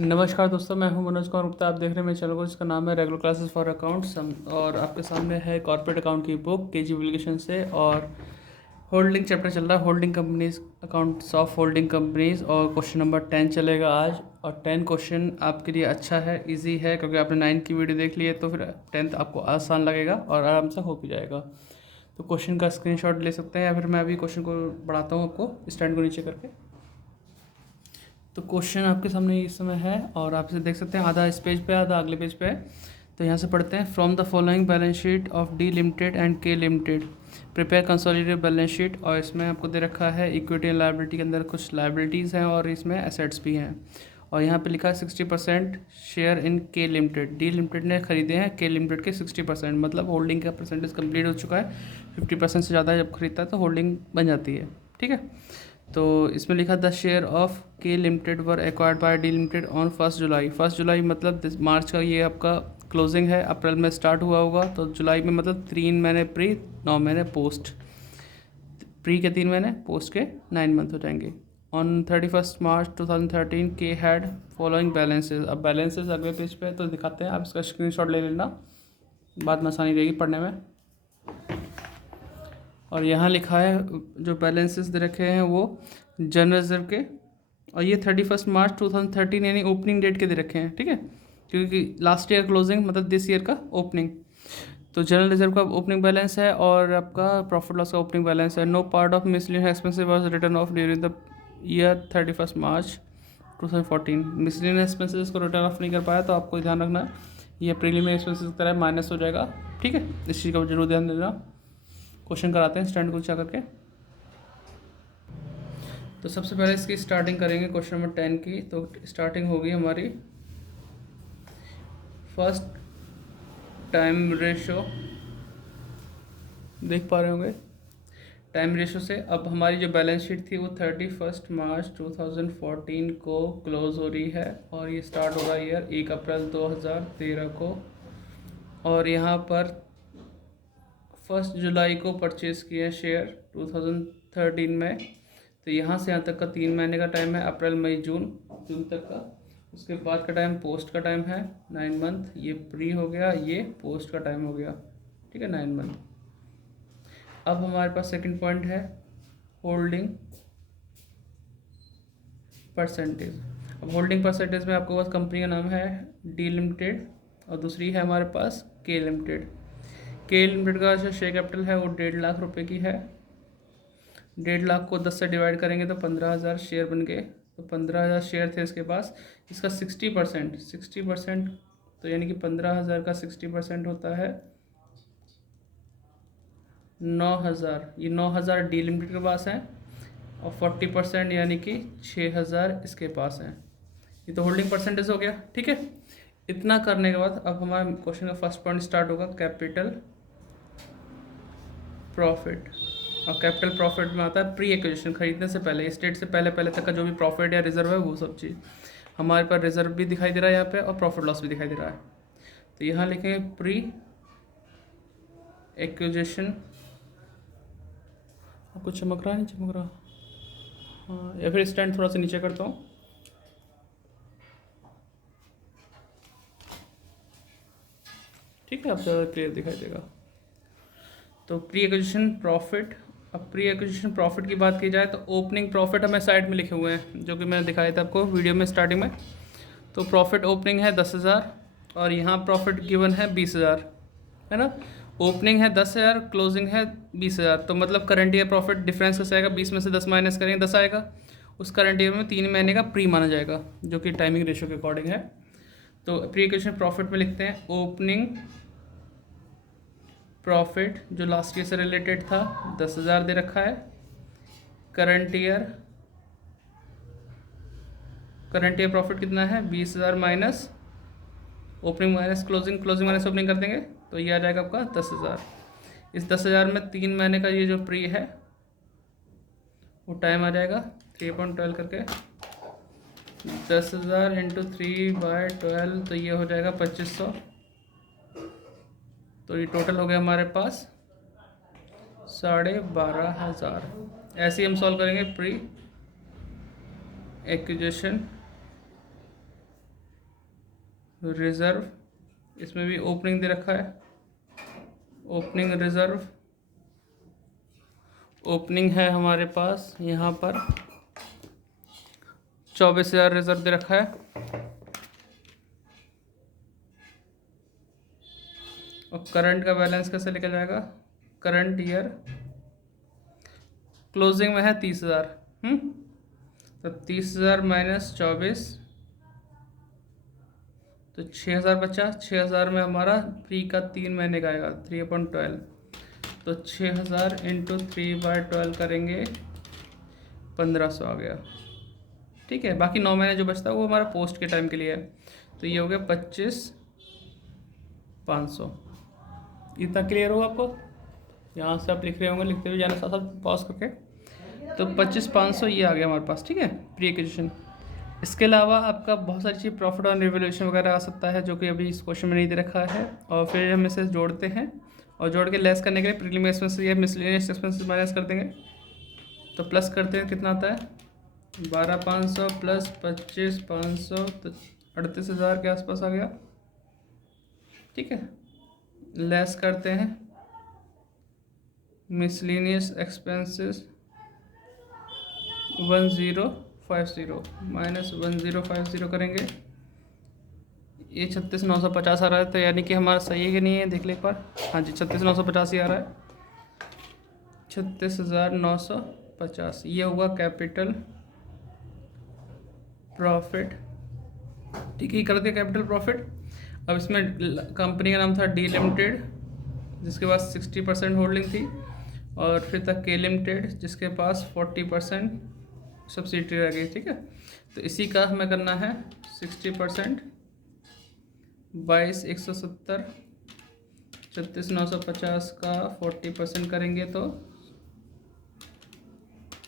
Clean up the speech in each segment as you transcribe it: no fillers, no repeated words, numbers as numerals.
नमस्कार दोस्तों, मैं हूं मनोज कुमार गुप्ता। आप देख रहे हैं मेरे चैनल को, जिसका नाम है रेगुलर क्लासेस फॉर अकाउंट्स। और आपके सामने है कॉर्पोरेट अकाउंट की बुक केजी पब्लिकेशन से। और होल्डिंग चैप्टर चल रहा है, holding companies, accounts of holding companies. और क्वेश्चन नंबर 10 चलेगा आज। और 10 क्वेश्चन आपके लिए अच्छा है, इजी है, क्योंकि आपने 9 की वीडियो देख ली है, तो फिर 10th आपको आसान लगेगा और आराम से हो भी जाएगा। तो क्वेश्चन का स्क्रीनशॉट ले सकते हैं, या फिर मैं अभी क्वेश्चन को बढ़ाता हूँ आपको स्टैंड को नीचे करके। तो क्वेश्चन आपके सामने इस समय है और आप इसे देख सकते हैं, आधा इस पेज पे, आधा अगले पेज पे है। तो यहाँ से पढ़ते हैं। From the following balance sheet of D limited and K limited prepare consolidated balance sheet. और इसमें आपको दे रखा है इक्विटी एंड लायबिलिटी के अंदर कुछ लायबिलिटीज़ हैं और इसमें एसेट्स भी हैं। और यहाँ पे लिखा है 60% शेयर इन के लिमिटेड। डी लिमिटेड ने खरीदे हैं के लिमिटेड के 60%, मतलब होल्डिंग का परसेंटेज कंप्लीट हो चुका है। 50% से ज़्यादा जब खरीदता है तो होल्डिंग बन जाती है। ठीक है, तो इसमें लिखा द शेयर ऑफ के limited were acquired by D limited on 1 जुलाई। 1 जुलाई मतलब मार्च का ये आपका क्लोजिंग है, अप्रैल में स्टार्ट हुआ होगा, तो जुलाई में मतलब 3 महीने प्री, 9 महीने पोस्ट। प्री के 3 महीने, पोस्ट के 9 मंथ हो जाएंगे। ऑन 31 मार्च 2013 के हैड फॉलोइंग बैलेंसेज। अब बैलेंसेज अगले पेज पे तो दिखाते हैं, आप इसका स्क्रीनशॉट ले लेना, बाद में आसानी रहेगी पढ़ने में। और यहाँ लिखा है जो बैलेंसेस दे रखे हैं वो जनरल रिजर्व के, और ये 31 मार्च 2013 यानी ओपनिंग डेट के दे रखे हैं। ठीक है, क्योंकि लास्ट ईयर क्लोजिंग मतलब दिस ईयर का ओपनिंग। तो जनरल रिजर्व का ओपनिंग बैलेंस है और आपका प्रॉफिट लॉस का ओपनिंग बैलेंस है। No part of miscellaneous expensive was written off during the year 31 March 2014। Miscellaneous expenses को रिटर्न ऑफ नहीं कर पाया, तो आपको ध्यान रखना ये प्रीलिमिनरी एक्सपेंसेस की तरह माइनस हो जाएगा। ठीक है, इस चीज़ का जरूर ध्यान देना। क्वेश्चन कराते हैं स्टैंड कुछ करके। तो सबसे पहले इसकी स्टार्टिंग करेंगे क्वेश्चन नंबर 10 की। तो स्टार्टिंग होगी हमारी फर्स्ट टाइम रेशो, देख पा रहे होंगे टाइम रेशो से। अब हमारी जो बैलेंस शीट थी वो 31 मार्च 2014 को क्लोज हो रही है और ये स्टार्ट होगा ईयर 1 अप्रैल 2013 को। और यहाँ पर 1 जुलाई को परचेज़ किए शेयर 2013 में। तो यहाँ से यहाँ तक का 3 महीने का टाइम है, अप्रैल मई जून, जून तक का। उसके बाद का टाइम पोस्ट का टाइम है 9 मंथ। ये प्री हो गया, ये पोस्ट का टाइम हो गया। ठीक है, 9 मंथ। अब हमारे पास सेकंड पॉइंट है होल्डिंग परसेंटेज। अब होल्डिंग परसेंटेज में आपके पास कंपनी का नाम है डी लिमिटेड और दूसरी है हमारे पास के लिमिटेड। के लिमिटेड का जो शेयर कैपिटल है वो 1.5 लाख रुपए की है। 1.5 लाख को 10 से डिवाइड करेंगे तो 15,000 शेयर बन गए। तो 15,000 शेयर थे इसके पास। इसका 60% तो यानी कि 15,000 का 60% होता है 9,000। ये 9,000 डी लिमिटेड के पास है और 40% यानी कि 6,000 इसके पास है। ये तो होल्डिंग परसेंटेज हो गया। ठीक है, इतना करने के बाद अब हमारे क्वेश्चन का फर्स्ट पॉइंट स्टार्ट होगा कैपिटल प्रॉफिट। और कैपिटल प्रॉफिट में आता है प्री एक्विजिशन, खरीदने से पहले, स्टेट से पहले पहले तक का जो भी प्रॉफिट या रिजर्व है वो सब चीज़। हमारे पास रिजर्व भी दिखाई दे रहा है यहाँ पे और प्रॉफिट लॉस भी दिखाई दे रहा है। तो यहाँ लिखेंगे प्री एक्विजिशन। आपको चमक रहा है, नहीं चमक रहा? हाँ, या फिर स्टैंड थोड़ा सा नीचे करता हूँ। ठीक है, अब ज़्यादा क्लियर दिखाई देगा। तो प्री एक्विजिशन प्रॉफिट। अब प्री एक्विजिशन प्रॉफिट की बात की जाए तो ओपनिंग प्रॉफिट हमें साइड में लिखे हुए हैं, जो कि मैंने दिखाया था आपको वीडियो में स्टार्टिंग में। तो प्रॉफिट ओपनिंग है 10,000 और यहाँ प्रॉफिट गिवन है 20,000, है ना। ओपनिंग है 10,000, क्लोजिंग है 20,000। तो मतलब करंट ईयर प्रॉफिट डिफरेंस कैसे आएगा? 20 में से 10 माइनस करेंगे 10 आएगा। उस करंट ईयर में 3 महीने का प्री माना जाएगा, जो कि टाइमिंग रेशो के अकॉर्डिंग है। तो प्री एक्विजिशन प्रॉफिट में लिखते हैं ओपनिंग प्रॉफिट, जो लास्ट ईयर से रिलेटेड था, 10,000 दे रखा है। करंट ईयर प्रॉफिट कितना है? 20,000 minus opening minus closing, closing minus opening कर देंगे तो ये आ जाएगा आपका 10,000। इस 10,000 में 3 महीने का ये जो प्री है वो टाइम आ जाएगा 3.12 करके 10,000 इंटू 3/12, तो ये हो जाएगा 2500। तो ये टोटल हो गया हमारे पास 12,500। ऐसे ही हम सॉल्व करेंगे प्री एक्विजिशन रिजर्व, इसमें भी ओपनिंग दे रखा है, ओपनिंग रिजर्व, ओपनिंग है हमारे पास यहाँ पर 24,000 रिजर्व दे रखा है, और करंट का बैलेंस कैसे निकल जाएगा, करंट ईयर क्लोजिंग में है 30,000, तो 30,000 माइनस 24, तो 6,000 बचा, 6,000 में हमारा प्री का 3 महीने का आएगा 3/12, तो 6,000 इंटू 3/12 करेंगे 1,500 आ गया। ठीक है, बाकी 9 महीने जो बचता है वो हमारा पोस्ट के टाइम के लिए है, तो ये हो गया 25,500। इतना क्लियर हो आपको? यहाँ से आप लिख रहे होंगे, लिखते हुए जाना साथ साथ पॉज करके, तो 25,500 ये आ गया हमारे पास। ठीक है, प्री एक्विजिशन। इसके अलावा आपका बहुत सारी चीज़ प्रॉफिट ऑन रिवैल्यूएशन वगैरह आ सकता है, जो कि अभी इस क्वेश्चन में नहीं दे रखा है, और फिर हम इसे जोड़ते हैं, और जोड़ के लेस करने के लिए प्रीलिमिनरी एक्सपेंसेस या मिसलेनियस एक्सपेंसेस माइनस कर देंगे, तो प्लस करते हैं, कितना आता है 12,500 प्लस 25,500, तो 38,000 के आसपास आ गया। ठीक है, लेस करते हैं मिसलेनियस एक्सपेंसेस 1050 माइनस 1050 करेंगे, ये 36,950 आ रहा है, तो यानी कि हमारा सही है कि नहीं है, देख ले एक बार। हाँ जी, 36,950 ही आ रहा है, 36,950 ये होगा कैपिटल प्रॉफिट। ठीक है, कर दिया कैपिटल प्रॉफिट। अब इसमें कंपनी का नाम था डी लिमिटेड, जिसके पास 60% होल्डिंग थी, और फिर था के लिमिटेड, जिसके पास 40% सब्सिडी रह गई। ठीक है, तो इसी का हमें करना है 60%, 22,170, 36,950 का 40% करेंगे तो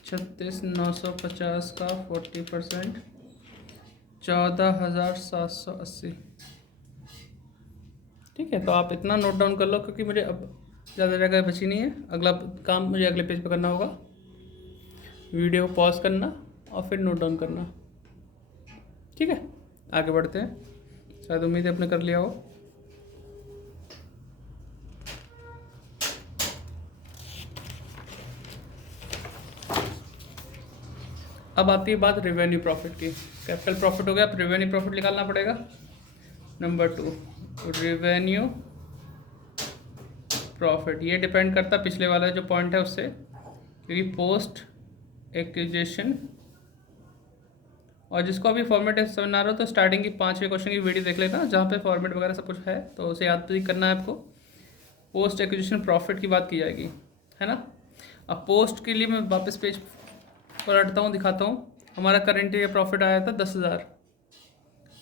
36,950 का 40% 14,780। ठीक है, तो आप इतना नोट डाउन कर लो, क्योंकि मुझे अब ज़्यादा जगह बची नहीं है, अगला काम मुझे अगले पेज पे करना होगा। वीडियो को पॉज करना और फिर नोट डाउन करना। ठीक है, आगे बढ़ते हैं, शायद उम्मीद है आपने कर लिया हो। अब आती है बात रेवेन्यू प्रॉफिट की। कैपिटल प्रॉफिट हो गया, अब रेवेन्यू प्रॉफिट निकालना पड़ेगा। नंबर 2 रेवेन्यू प्रॉफिट, ये डिपेंड करता है पिछले वाला जो पॉइंट है उससे, क्योंकि पोस्ट एक्विजिशन, और जिसको अभी फॉर्मेट समझ आ रहा हो तो स्टार्टिंग की 5वें क्वेश्चन की वीडियो देख लेना, जहाँ पे फॉर्मेट वगैरह सब कुछ है, तो उसे याद भी करना है आपको। पोस्ट एक्विजिशन प्रॉफिट की बात की जाएगी, है ना। अब पोस्ट के लिए मैं वापस पेज पलटता हूँ, दिखाता हूँ। हमारा करंट ईयर प्रॉफिट आया था 10,000,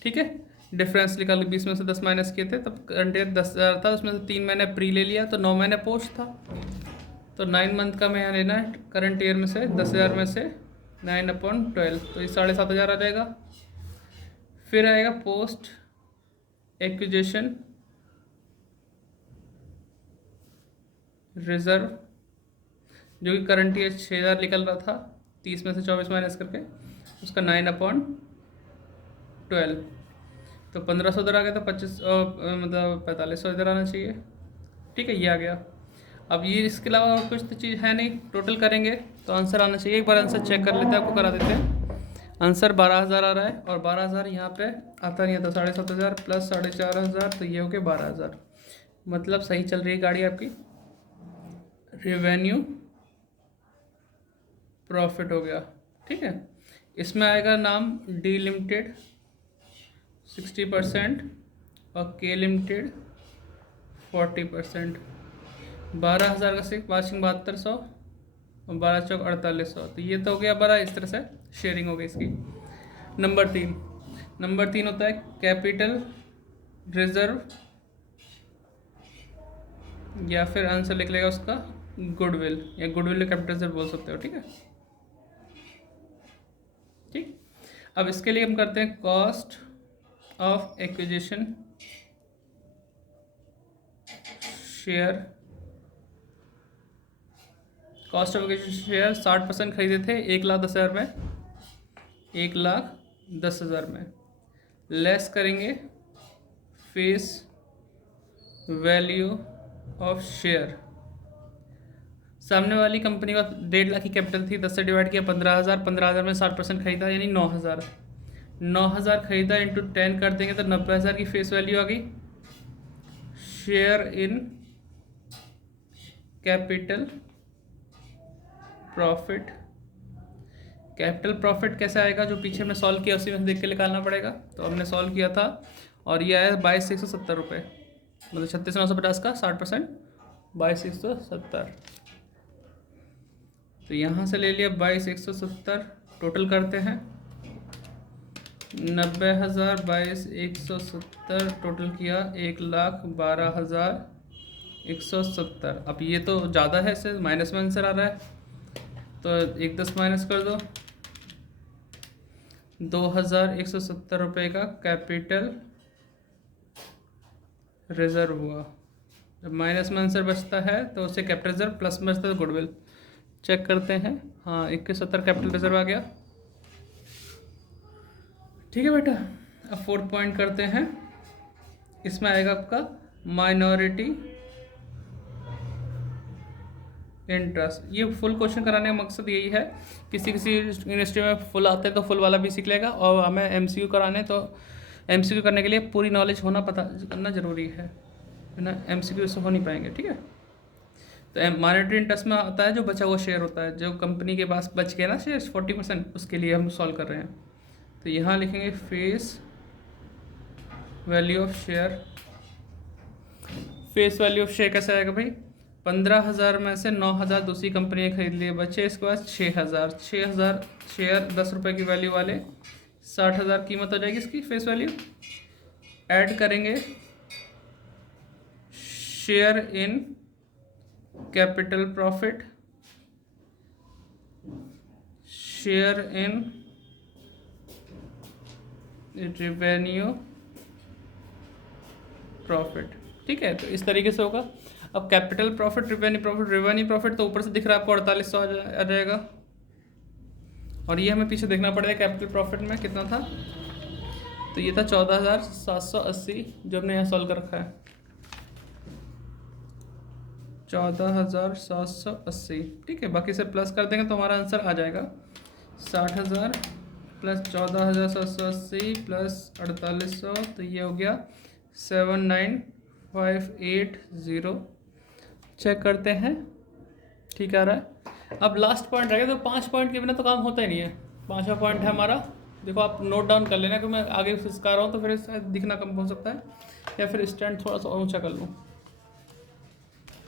ठीक है, डिफरेंस निकाल 20 में से 10 माइनस किए थे, तब करंट ईयर 10,000 था, उसमें से 3 महीने प्री ले लिया, तो 9 महीने पोस्ट था, तो 9 मंथ का मैं यहाँ लेना है करंट ईयर में से 10,000 में से 9/12, तो ये 7,500 आ जाएगा। फिर आएगा पोस्ट एक्विजिशन रिजर्व, जो कि करंट ईयर 6,000 निकल रहा था, 30 में से 24 माइनस करके उसका 9/12, तो 1,500 इधर आ गया, तो 25 मतलब 4,500 इधर आना चाहिए। ठीक है, ये आ गया। अब ये इसके अलावा और कुछ तो चीज़ है नहीं, टोटल करेंगे तो आंसर आना चाहिए। एक बार आंसर चेक कर लेते हैं, आपको करा देते हैं। आंसर 12,000 आ रहा है, और 12,000 यहाँ पे आता नहीं आता, 7,500 प्लस 4,500, तो ये हो गया 12,000। मतलब सही चल रही है गाड़ी आपकी। रेवेन्यू प्रॉफिट हो गया, ठीक है। इसमें आएगा नाम डी लिमिटेड 60% और के लिमिटेड 40%। 12,000 का 6 वाशिंग 7,200 और 12 चौक 4,800, तो ये तो हो गया 12। इस तरह से शेयरिंग हो गई इसकी। नंबर 3 होता है कैपिटल रिजर्व, या फिर आंसर लिख लेगा उसका गुडविल, या गुडविल कैपिटल रिजर्व बोल सकते हो। ठीक है, ठीक। अब इसके लिए हम करते हैं cost of acquisition share. Cost of acquisition share 60% खरीदे थे 1,10,000 में, 1,10,000 में लेस करेंगे फेस वैल्यू ऑफ शेयर। सामने वाली कंपनी का 1.5 लाख की कैपिटल थी, 10 से डिवाइड किया 15,000, 15,000 में 60% खरीदा यानी 9,000, 9,000 खरीदा इंटू 10 कर देंगे तो 90,000 की फेस वैल्यू आ गई। Share in capital profit. Capital profit कैसे आएगा, जो पीछे हमने सॉल्व किया उसी में देख के निकालना पड़ेगा। तो हमने सॉल्व किया था और ये आया 22,170 रुपये, मतलब 36,950 का 60%, 22,170। तो यहाँ से ले लिया 22,170, टोटल करते हैं 90,000 22,170 टोटल किया 1,12,170। अब ये तो ज़्यादा है, इससे माइनस में आंसर आ रहा है तो 1 10 माइनस कर दो। 2,170 रुपये का कैपिटल रिजर्व हुआ। जब माइनस में आंसर बचता है तो उससे कैपिटल रिजर्व, प्लस में बचता है तो गुडविल। चेक करते हैं, हाँ 21,70 कैपिटल रिजर्व आ गया। ठीक है बेटा, अब 4th पॉइंट करते हैं। इसमें आएगा आपका माइनॉरिटी इंटरेस्ट। ये फुल क्वेश्चन कराने का मकसद यही है, किसी किसी यूनिवर्सिटी में फुल आते हैं तो फुल वाला भी सीख लेगा, और हमें एमसीक्यू कराने तो एमसीक्यू करने के लिए पूरी नॉलेज होना पता करना ज़रूरी है ना, एमसीक्यू से हो नहीं पाएंगे। ठीक है, तो माइनॉरिटी इंटरेस्ट में आता है जो बचा हुआ शेयर होता है, जो कंपनी के पास बच गया ना शेयर 40%, उसके लिए हम सॉल्व कर रहे हैं। तो यहाँ लिखेंगे face value of share. Face value of share कैसे आएगा भाई, 15,000 में से 9,000 दूसरी कंपनी ने खरीद लिए, बचे इसके बाद 6,000 शेयर 10 रुपये की वैल्यू वाले, 60,000 कीमत हो जाएगी इसकी फेस वैल्यू। ऐड करेंगे share in capital profit, share in revenue profit. ठीक है, तो इस तरीके से होगा। अब कैपिटल प्रॉफिट, रेवेन्यू प्रॉफिट तो ऊपर से दिख रहा है आपको 4800 आ जाएगा, और ये हमें पीछे देखना पड़ेगा कैपिटल प्रॉफिट में कितना था। तो ये था 14,780 जो हमने यहाँ सॉल्व कर रखा है, 14,780। ठीक है, बाकी से प्लस कर देंगे तो हमारा आंसर आ जाएगा 60,000 प्लस 14,780 प्लस 4800, तो ये हो गया 79,580। चेक करते हैं, ठीक आ रहा है। अब लास्ट पॉइंट रह गया, तो 5 पॉइंट के बिना तो काम होता ही नहीं है। 5वां पॉइंट है हमारा, देखो आप नोट डाउन कर लेना, क्योंकि मैं आगे सिखा रहा हूँ तो फिर शायद दिखना कम हो सकता है, या फिर स्टैंड थोड़ा सा और ऊँचा कर लूँ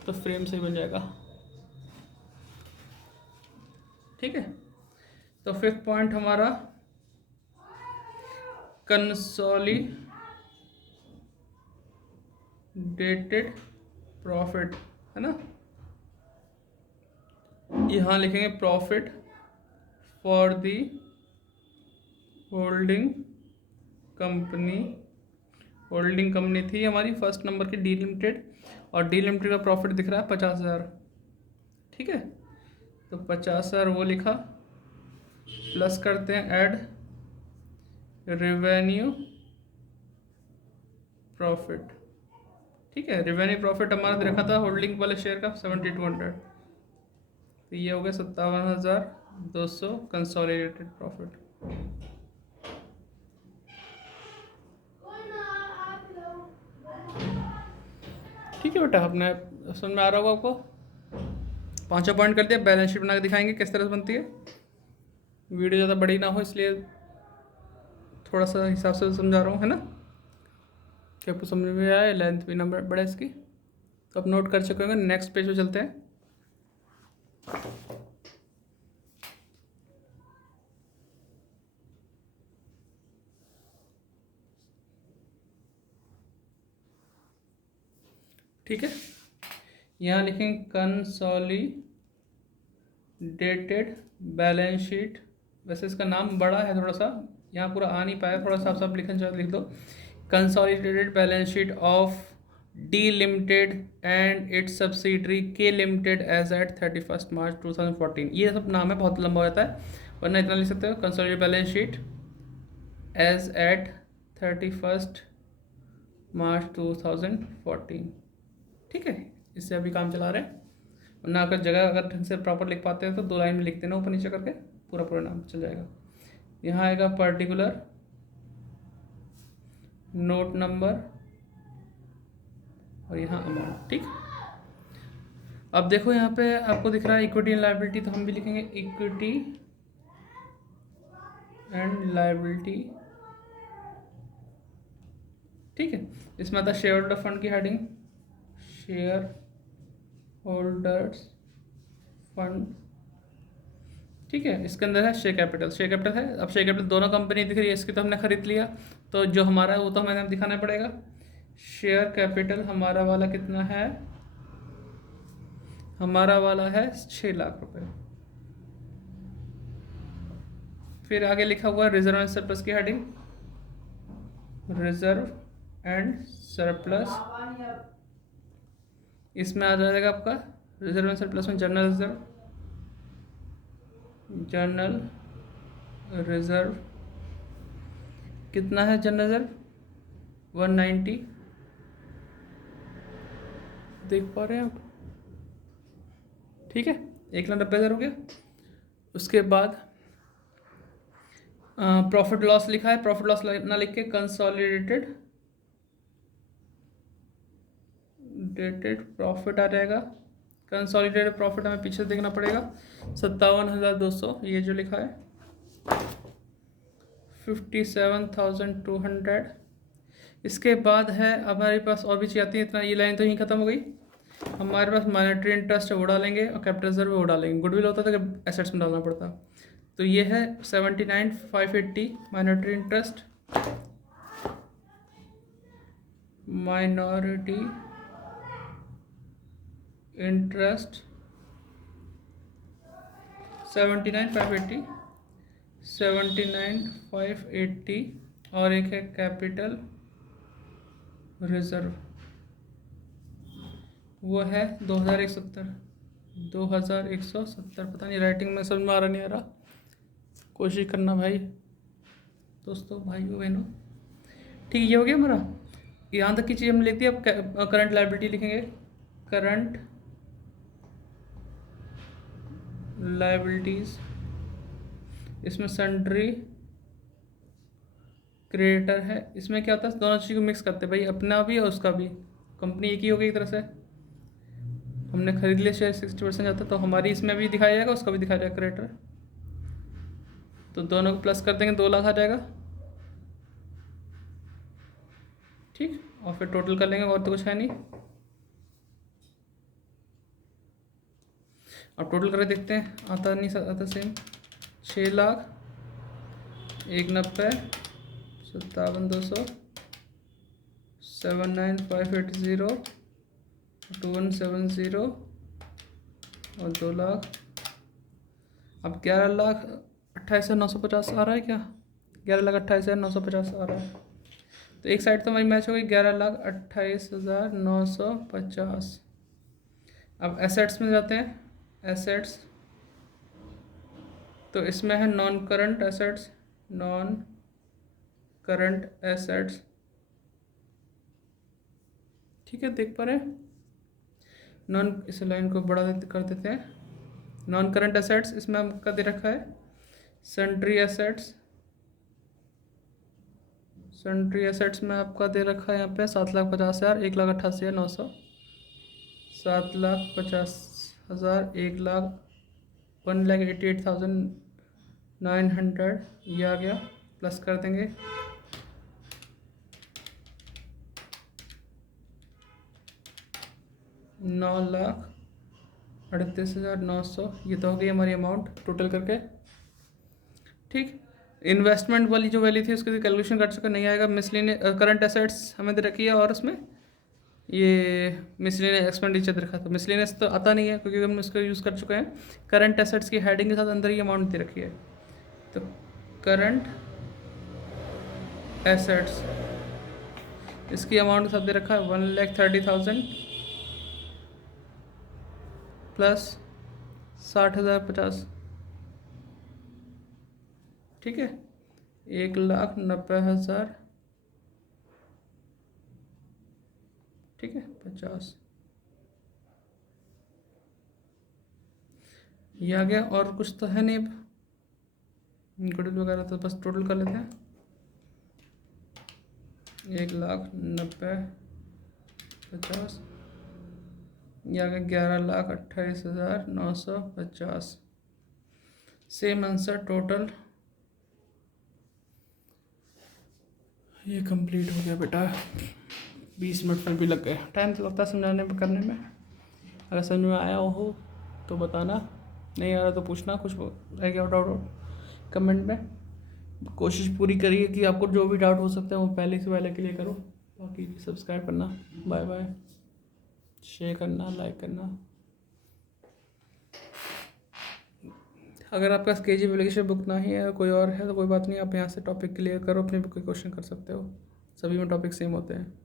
तो फ्रेम सही बन जाएगा। ठीक है, तो 5th पॉइंट हमारा कंसोलिडेटेड प्रॉफिट है ना। यहाँ लिखेंगे profit for the holding company. Holding company थी हमारी फर्स्ट नंबर की डी लिमिटेड, और डी लिमिटेड का प्रॉफिट दिख रहा है 50,000। ठीक है, तो 50,000 वो लिखा, प्लस करते हैं ऐड रेवेन्यू प्रॉफिट। ठीक है, रेवेन्यू प्रॉफिट हमारा रखा था होल्डिंग वाले शेयर का 7,200, तो ये हो गया 57,200 कंसोलिडेटेड प्रॉफिट। ठीक है बेटा, अपने समझ में आ रहा होगा आपको। 5वां पॉइंट कर दिया, बैलेंस शीट बना के दिखाएंगे किस तरह से बनती है। वीडियो ज़्यादा बड़ी ना हो इसलिए थोड़ा सा हिसाब से समझा रहा हूँ, है ना, कि आपको समझ में आए। लेंथ भी नंबर बड़ा इसकी, तो आप नोट कर चुके होंगे। नेक्स्ट पेज पे चलते हैं। ठीक है, यहाँ लिखेंगे कंसोलिडेटेड बैलेंस शीट। वैसे इसका नाम बड़ा है थोड़ा सा, यहाँ पूरा आ नहीं पाया, थोड़ा सा आप लिखना चाहो लिख दो। Consolidated balance sheet of D limited and it's subsidiary के लिमिटेड एज एट 31 मार्च 2014। ये सब नाम है, बहुत लंबा हो जाता है, वरना इतना लिख सकते हो। Consolidated balance sheet as at 31 March 2014। ठीक है, इससे अभी काम चला रहे हैं। ना अगर जगह अगर ढंग से प्रॉपर लिख पाते हैं तो 2 लाइन में लिख देना ऊपर नीचे करके, पूरा पूरा नाम चल जाएगा। यहाँ आएगा पर्टिकुलर, नोट नंबर और यहाँ अमाउंट। ठीक, अब देखो यहाँ पे आपको दिख रहा है इक्विटी एंड लायबिलिटी, तो हम भी लिखेंगे इक्विटी एंड लायबिलिटी। ठीक है, इसमें आता है शेयर होल्डर फंड की हेडिंग, शेयर होल्डर्स फंड। ठीक है, इसके अंदर है शेयर कैपिटल, शेयर कैपिटल है। अब शेयर कैपिटल दोनों कंपनी दिख रही है, इसकी तो हमने खरीद लिया, तो जो हमारा है वो तो हमें दिखाना पड़ेगा। शेयर कैपिटल हमारा वाला कितना है, हमारा वाला है 6 लाख रुपए। फिर आगे लिखा हुआ है रिजर्व एंड सरप्लस की हेडिंग, रिजर्व एंड सरप्लस। इसमें आ जाएगा आपका रिजर्व एंड सरप्लस में जनरल रिजर्व, जनरल रिजर्व कितना है, जनरल रिजर्व 190, देख पा रहे हैं आप। ठीक है, 1,90,000 हो गया। उसके बाद प्रॉफिट लॉस लिखा है, प्रॉफिट लॉस ना लिख के कंसोलिडेटेड प्रॉफिट आ जाएगा। कंसोलिडेटेड प्रॉफिट हमें पीछे देखना पड़ेगा, 57,200 ये जो लिखा है, 57,200। इसके बाद है हमारे पास और भी चीज़ आती है, इतना ये लाइन तो यहीं ख़त्म हो गई। हमारे पास मॉनेटरी इंटरेस्ट है वो डालेंगे और कैपिटल रिजर्व वो डालेंगे। गुडविल होता था कि एसेट्स में डालना पड़ता, तो ये है 79,580 माइनॉरिटी इंटरेस्ट, माइनॉरिटी इंटरेस्ट 79,580 और एक है कैपिटल रिजर्व, वो है 2,170। पता नहीं राइटिंग में समझ में आ रहा नहीं आ रहा, कोशिश करना भाई दोस्तों, भाइयों बहनों। ठीक, ये हो गया हमारा, यहाँ तक की चीज़ हमने लिख दी। अब करंट लायबिलिटी लिखेंगे, करंट लायबिलिटीज। इसमें सन्ड्री क्रेडिटर है, इसमें क्या होता है दोनों चीज़ को मिक्स करते हैं भाई, अपना भी और उसका भी, कंपनी एक ही हो गई एक तरह से। हमने खरीद लिया शेयर 60% जाता है, तो हमारी इसमें भी दिखाया जाएगा, उसका भी दिखाया जाएगा क्रेडिटर, तो दोनों को प्लस कर देंगे, 2 लाख आ जाएगा। ठीक, और फिर टोटल कर लेंगे, और तो कुछ है नहीं। अब टोटल करके देखते हैं, आता नहीं आता सेम, 6 लाख 190 57,200 79,580 2170 और 2 लाख। अब 11,28,950 आ रहा है क्या, 11,28,950 आ रहा है, तो एक साइड तो हमारी मैच हो गई 11,28,950। अब एसेट्स में जाते हैं, एसेट्स तो इसमें है non current assets, non current assets. ठीक है, देख पा रहे हैं, नॉन, इस लाइन को बढ़ा कर देते हैं। नॉन करंट एसेट्स इसमें आपका दे रखा है सन्ड्री एसेट्स, सन्ड्री एसेट्स में आपका दे रखा है यहाँ पे 7,50,000 1,88,900 7,50,000 1,88,900 ये आ गया, प्लस कर देंगे 9,38,900, ये तो हो गई हमारी अमाउंट टोटल करके। ठीक, इन्वेस्टमेंट वाली जो वैल्यू थी उसकी कैलकुलेशन कर चुका, नहीं आएगा। मिसलिनियस करंट एसेट्स हमें दे रखी है और उसमें ये मिसलिनियस एक्सपेंडिचर रखा, तो मिसलिनियस तो आता नहीं है क्योंकि हम इसको यूज़ कर चुके हैं। करंट एसेट्स की हेडिंग के साथ अंदर ये अमाउंट दे रखी है, तो करंट एसेट्स इसकी अमाउंट के साथ दे रखा है 1,30,000 प्लस 60,050। ठीक है, 1,90,000 ठीक है 50 ये आ गया। और कुछ तो है नहीं अब, गुडविल वगैरह तो बस टोटल कर लेते हैं। 1,90,50 ये आ गया 11,28,950। Same answer total. ये कंप्लीट हो गया बेटा। 20 मिनट में भी लग गए, टाइम तो लगता है समझाने में करने में। अगर समझ में आया हो तो बताना, नहीं आ रहा तो पूछना, कुछ रह गया डाउट कमेंट में। कोशिश पूरी करिए कि आपको जो भी डाउट हो सकता है वो पहले से पहले क्लियर करो। बाकी सब्सक्राइब करना, बाय बाय, शेयर करना, लाइक करना। अगर आपके पास केजी एप्लीकेशन बुक ना ही है, कोई और है तो कोई बात नहीं, आप यहाँ से टॉपिक क्लियर करो, अपने बुक के क्वेश्चन कर सकते हो। सभी में टॉपिक सेम होते हैं।